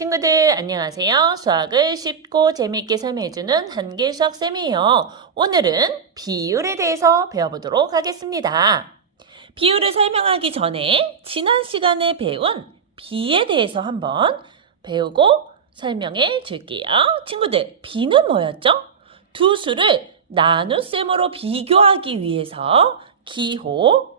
친구들 안녕하세요. 수학을 쉽고 재미있게 설명해주는 한길 수학쌤이에요. 오늘은 비율에 대해서 배워보도록 하겠습니다. 비율을 설명하기 전에 지난 시간에 배운 비에 대해서 한번 배우고 설명해 줄게요. 친구들, 비는 뭐였죠? 두 수를 나눗셈으로 비교하기 위해서 기호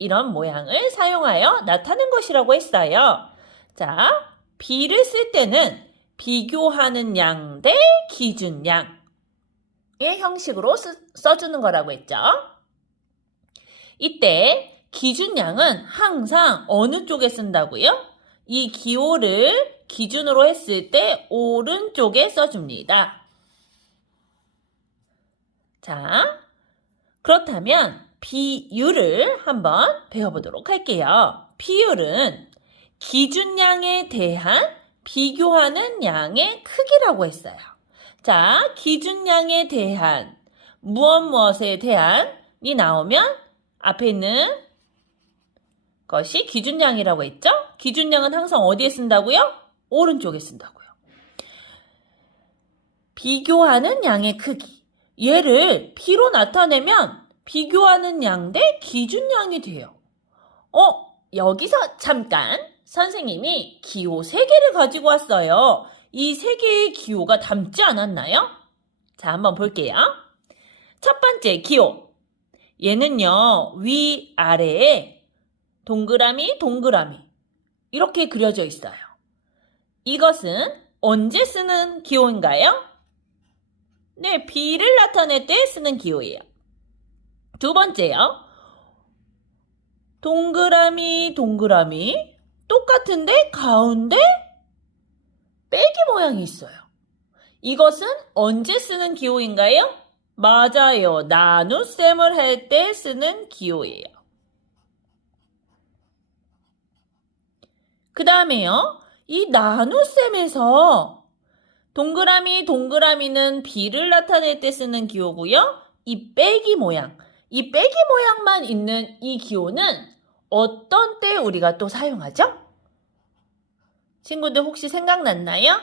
이런 모양을 사용하여 나타낸 것이라고 했어요. 자, 비를 쓸 때는 비교하는 양 대 기준 양의 형식으로 쓰- 써주는 거라고 했죠. 이때 기준 양은 항상 어느 쪽에 쓴다고요? 이 기호를 기준으로 했을 때 오른쪽에 써줍니다. 자, 그렇다면 비율을 한번 배워보도록 할게요. 비율은 기준량에 대한 비교하는 양의 크기라고 했어요. 자, 기준량에 대한 무엇 무엇에 대한이 나오면 앞에 있는 것이 기준량이라고 했죠? 기준량은 항상 어디에 쓴다고요? 오른쪽에 쓴다고요. 비교하는 양의 크기. 얘를 P로 나타내면 비교하는 양 대 기준량이 돼요. 어, 여기서 잠깐 선생님이 기호 3개를 가지고 왔어요. 이 3개의 기호가 닮지 않았나요? 자, 한번 볼게요. 첫 번째 기호. 얘는요, 위, 아래에 동그라미, 동그라미. 이렇게 그려져 있어요. 이것은 언제 쓰는 기호인가요? 네, 비를 나타낼 때 쓰는 기호예요. 두 번째요. 동그라미, 동그라미. 똑같은데 가운데 빼기 모양이 있어요. 이것은 언제 쓰는 기호인가요? 맞아요. 나눗셈을 할 때 쓰는 기호예요. 그 다음에요. 이 나눗셈에서 동그라미, 동그라미는 비를 나타낼 때 쓰는 기호고요. 이 빼기 모양, 이 빼기 모양만 있는 이 기호는 어떤 때 우리가 또 사용하죠? 친구들 혹시 생각났나요?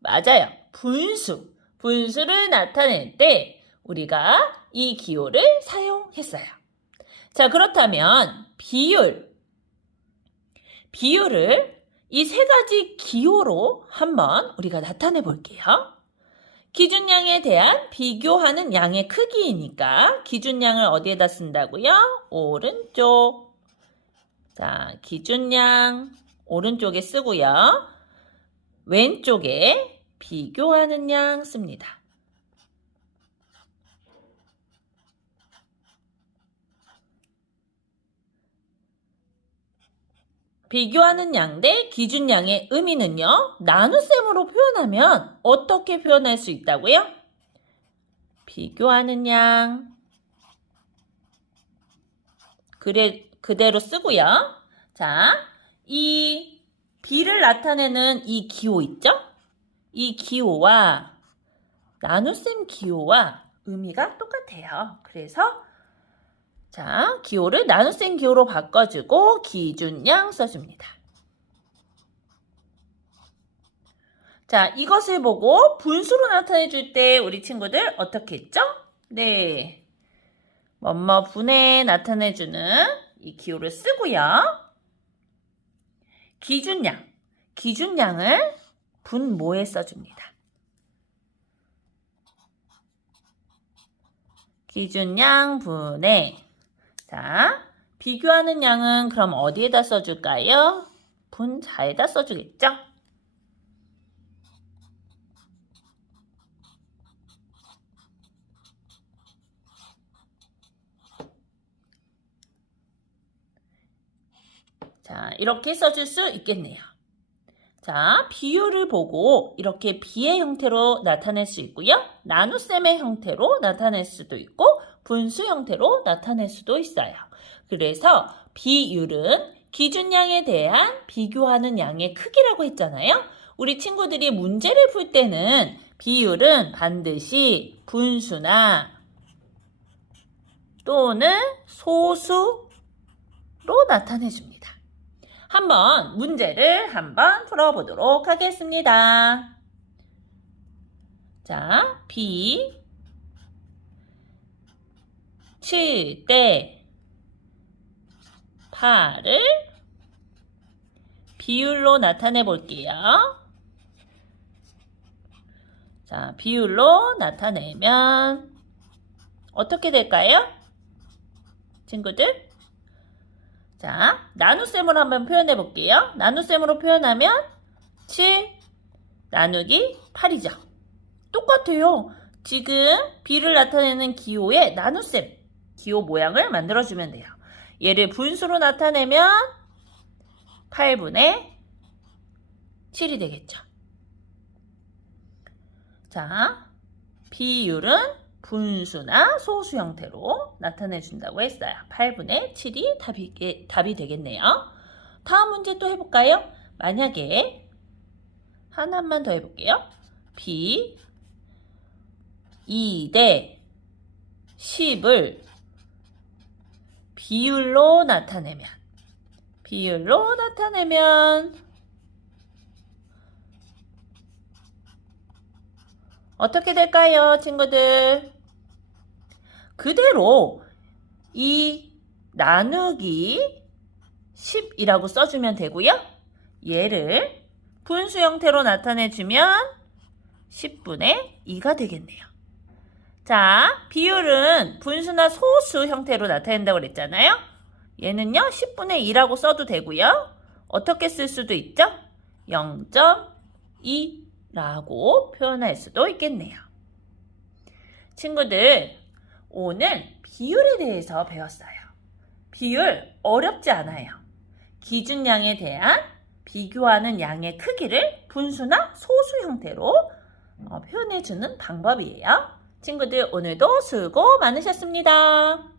맞아요. 분수. 분수를 나타낼 때 우리가 이 기호를 사용했어요. 자, 그렇다면 비율. 비율을 이 세 가지 기호로 한번 우리가 나타내 볼게요. 기준량에 대한 비교하는 양의 크기이니까 기준량을 어디에다 쓴다고요? 오른쪽. 자, 기준량 오른쪽에 쓰고요. 왼쪽에 비교하는 양 씁니다. 비교하는 양 대 기준량의 의미는요, 나눗셈으로 표현하면 어떻게 표현할 수 있다고요? 비교하는 양. 그래, 그대로 쓰고요. 자, 이 비를 나타내는 이 기호 있죠? 이 기호와 나눗셈 기호와 의미가 똑같아요. 그래서 자, 기호를 나눗셈 기호로 바꿔주고 기준량 써줍니다. 자, 이것을 보고 분수로 나타내 줄 때 우리 친구들 어떻게 했죠? 네. 뭐뭐 분에 나타내 주는 이 기호를 쓰고요. 기준량. 기준량을 분모에 써줍니다. 기준량 분에 자, 비교하는 양은 그럼 어디에다 써줄까요? 분자에다 써주겠죠? 자, 이렇게 써줄 수 있겠네요. 자, 비율을 보고 이렇게 비의 형태로 나타낼 수 있고요. 나눗셈의 형태로 나타낼 수도 있고 분수 형태로 나타낼 수도 있어요. 그래서 비율은 기준량에 대한 비교하는 양의 크기라고 했잖아요. 우리 친구들이 문제를 풀 때는 비율은 반드시 분수나 또는 소수로 나타내 줍니다. 한번 문제를 한번 풀어보도록 하겠습니다. 자, B 7대 8을 비율로 나타내 볼게요. 자, 비율로 나타내면 어떻게 될까요? 친구들? 자, 나눗셈으로 한번 표현해 볼게요. 나눗셈으로 표현하면 7 나누기 8이죠. 똑같아요. 지금 비를 나타내는 기호의 나눗셈, 기호 모양을 만들어주면 돼요. 얘를 분수로 나타내면 8분의 7이 되겠죠. 자, 비율은 분수나 소수 형태로 나타내 준다고 했어요. 8분의 7이 답이, 답이 되겠네요. 다음 문제 또 해볼까요? 만약에 하나만 더 해볼게요. B 2대 10을 비율로 나타내면 비율로 나타내면 어떻게 될까요, 친구들? 그대로 이 나누기 10이라고 써주면 되고요. 얘를 분수 형태로 나타내주면 10분의 2가 되겠네요. 자, 비율은 분수나 소수 형태로 나타낸다고 그랬잖아요. 얘는요, 10분의 2라고 써도 되고요. 어떻게 쓸 수도 있죠? 0.2라고 표현할 수도 있겠네요. 친구들, 오늘 비율에 대해서 배웠어요. 비율 어렵지 않아요. 기준량에 대한 비교하는 양의 크기를 분수나 소수 형태로 어, 표현해주는 방법이에요. 친구들 오늘도 수고 많으셨습니다.